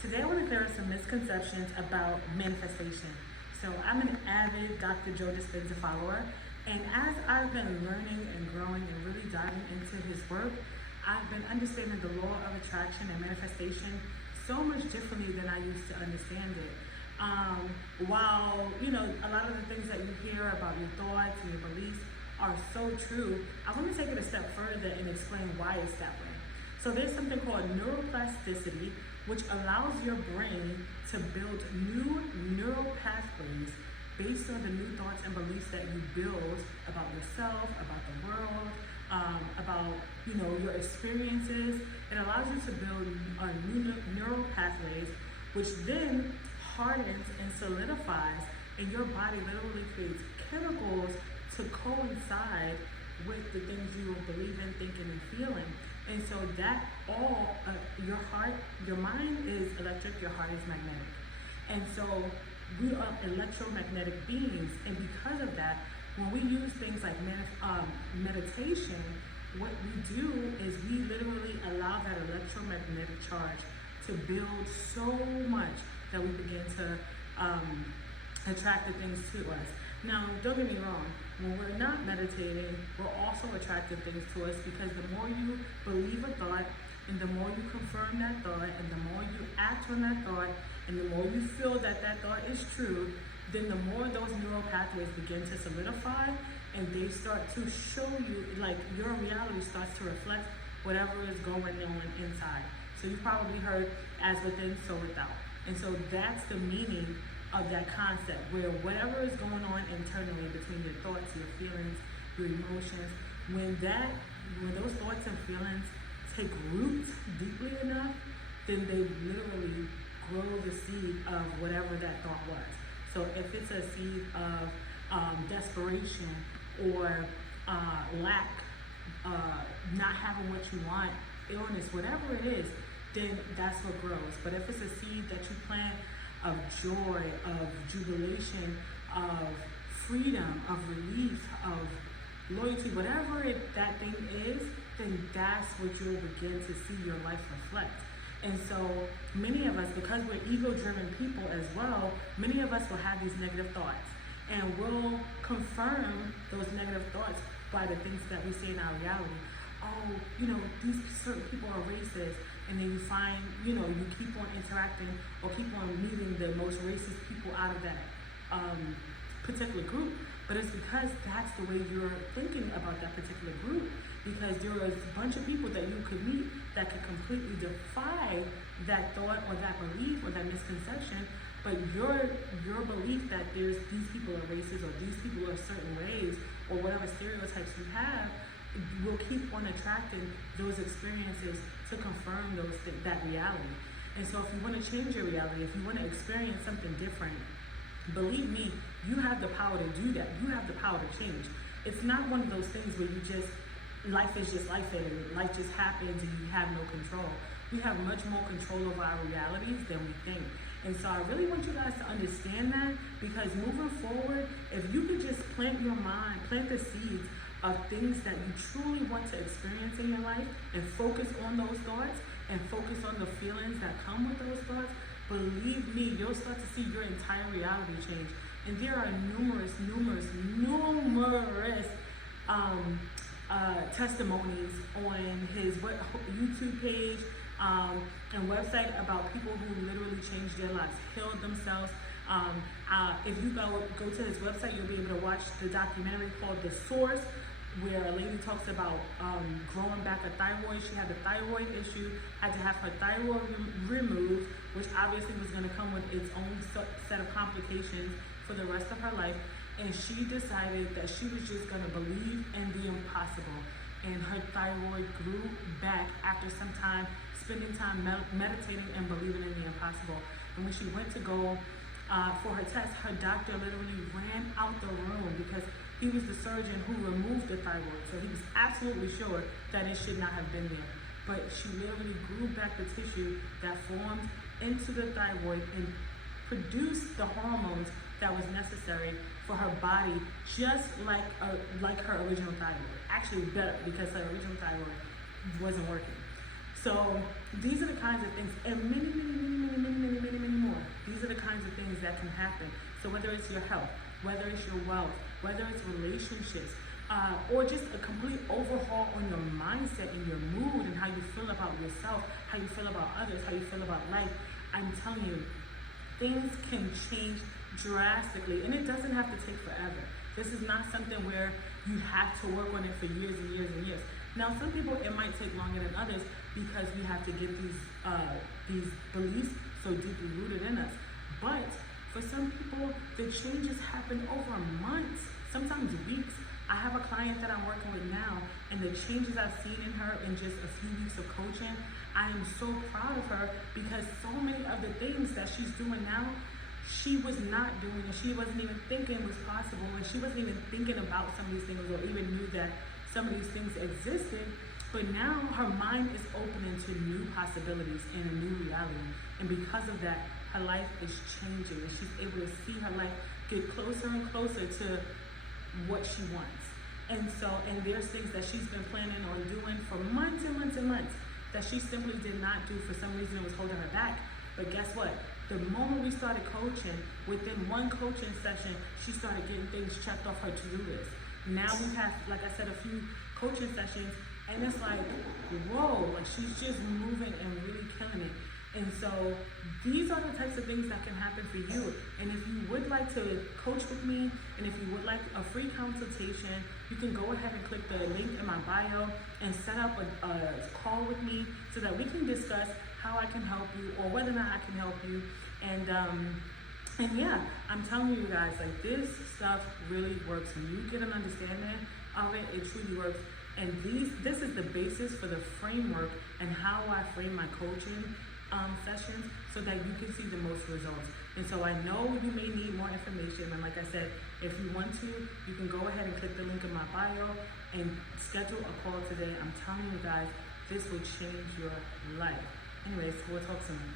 Today I want to clear up some misconceptions about manifestation. So I'm an avid Dr. Joe Dispenza follower, and as I've been learning and growing and really diving into his work, I've been understanding the law of attraction and manifestation so much differently than I used to understand it. While a lot of the things that you hear about your thoughts and your beliefs are so true, I want to take it a step further and explain why it's that way. So there's something called neuroplasticity, which allows your brain to build new neural pathways based on the new thoughts and beliefs that you build about yourself, about the world, about your experiences. It allows you to build new neural pathways, which then hardens and solidifies, and your body literally creates chemicals to coincide with the things you will believe in, thinking, and feeling. And so that all, your mind is electric, your heart is magnetic. And so we are electromagnetic beings. And because of that, when we use things like meditation, what we do is we literally allow that electromagnetic charge to build so much that we begin to attract the things to us. Now, don't get me wrong, when we're not meditating, we're also attracting things to us, because the more you believe a thought, and the more you confirm that thought, and the more you act on that thought, and the more you feel that that thought is true, then the more those neural pathways begin to solidify, and they start to show you, like, your reality starts to reflect whatever is going on inside. So you probably heard, as within, so without. And so that's the meaning of that concept, where whatever is going on internally between your thoughts, your feelings, your emotions, when those thoughts and feelings take root deeply enough, then they literally grow the seed of whatever that thought was. So if it's a seed of desperation or lack, not having what you want, illness, whatever it is, then that's what grows. But if it's a seed that you plant of joy, of jubilation, of freedom, of relief, of loyalty, whatever that thing is, then that's what you'll begin to see your life reflect. And so many of us, because we're ego-driven people as well, many of us will have these negative thoughts, and we'll confirm those negative thoughts by the things that we see in our reality. Oh, these certain people are racist, and then you find, you keep on interacting or keep on meeting the most racist people out of that particular group. But it's because that's the way you're thinking about that particular group, because there is a bunch of people that you could meet that could completely defy that thought or that belief or that misconception. But your belief that these people are racist, or these people are certain ways, or whatever stereotypes you have, will keep on attracting those experiences to confirm that reality. And so if you want to change your reality, if you want to experience something different, believe me, you have the power to do that. You have the power to change. It's not one of those things where life is just life, and life just happens and you have no control. We have much more control over our realities than we think. And so I really want you guys to understand that, because moving forward, if you could just plant the seeds of things that you truly want to experience in your life, and focus on those thoughts, and focus on the feelings that come with those thoughts, believe me, you'll start to see your entire reality change. And there are numerous testimonies on his YouTube page and website about people who literally changed their lives, healed themselves. If you go to his website, you'll be able to watch the documentary called The Source, where a lady talks about growing back a thyroid. She had a thyroid issue, had to have her thyroid removed, which obviously was going to come with its own set of complications for the rest of her life. And she decided that she was just going to believe in the impossible. And her thyroid grew back after some time spending time meditating and believing in the impossible. And when she went to go for her test, her doctor literally ran out the room, because he was the surgeon who removed the thyroid. So he was absolutely sure that it should not have been there. But she literally grew back the tissue that formed into the thyroid and produced the hormones that was necessary for her body, just like her original thyroid. Actually better, because her original thyroid wasn't working. So these are the kinds of things, and many happen. So whether it's your health, whether it's your wealth, whether it's relationships, or just a complete overhaul on your mindset and your mood and how you feel about yourself, how you feel about others, how you feel about life, I'm telling you, things can change drastically, and it doesn't have to take forever. This is not something where you have to work on it for years and years and years. Now, some people, it might take longer than others because we have to get these beliefs so deeply rooted in us. But for some people, the changes happen over months, sometimes weeks. I have a client that I'm working with now, and the changes I've seen in her in just a few weeks of coaching, I am so proud of her because so many of the things that she's doing now, she was not doing, and she wasn't even thinking was possible, and she wasn't even thinking about some of these things or even knew that some of these things existed. But now her mind is opening to new possibilities and a new reality, and because of that, her life is changing, and she's able to see her life get closer and closer to what she wants. And there's things that she's been planning on doing for months and months and months that she simply did not do. For some reason, it was holding her back. But guess what? The moment we started coaching, within one coaching session, she started getting things checked off her to-do list. Now we've had, like I said, a few coaching sessions, and it's like, whoa, like she's just moving and really killing it. And so these are the types of things that can happen for you. And if you would like to coach with me, and if you would like a free consultation, you can go ahead and click the link in my bio and set up a call with me so that we can discuss how I can help you or whether or not I can help you. And yeah, I'm telling you guys, like, this stuff really works. When you get an understanding of it, it truly works. And this is the basis for the framework and how I frame my coaching sessions so that you can see the most results. And so I know you may need more information, and like I said, if you want to, you can go ahead and click the link in my bio and schedule a call today. I'm telling you guys, this will change your life. Anyways, we'll talk soon.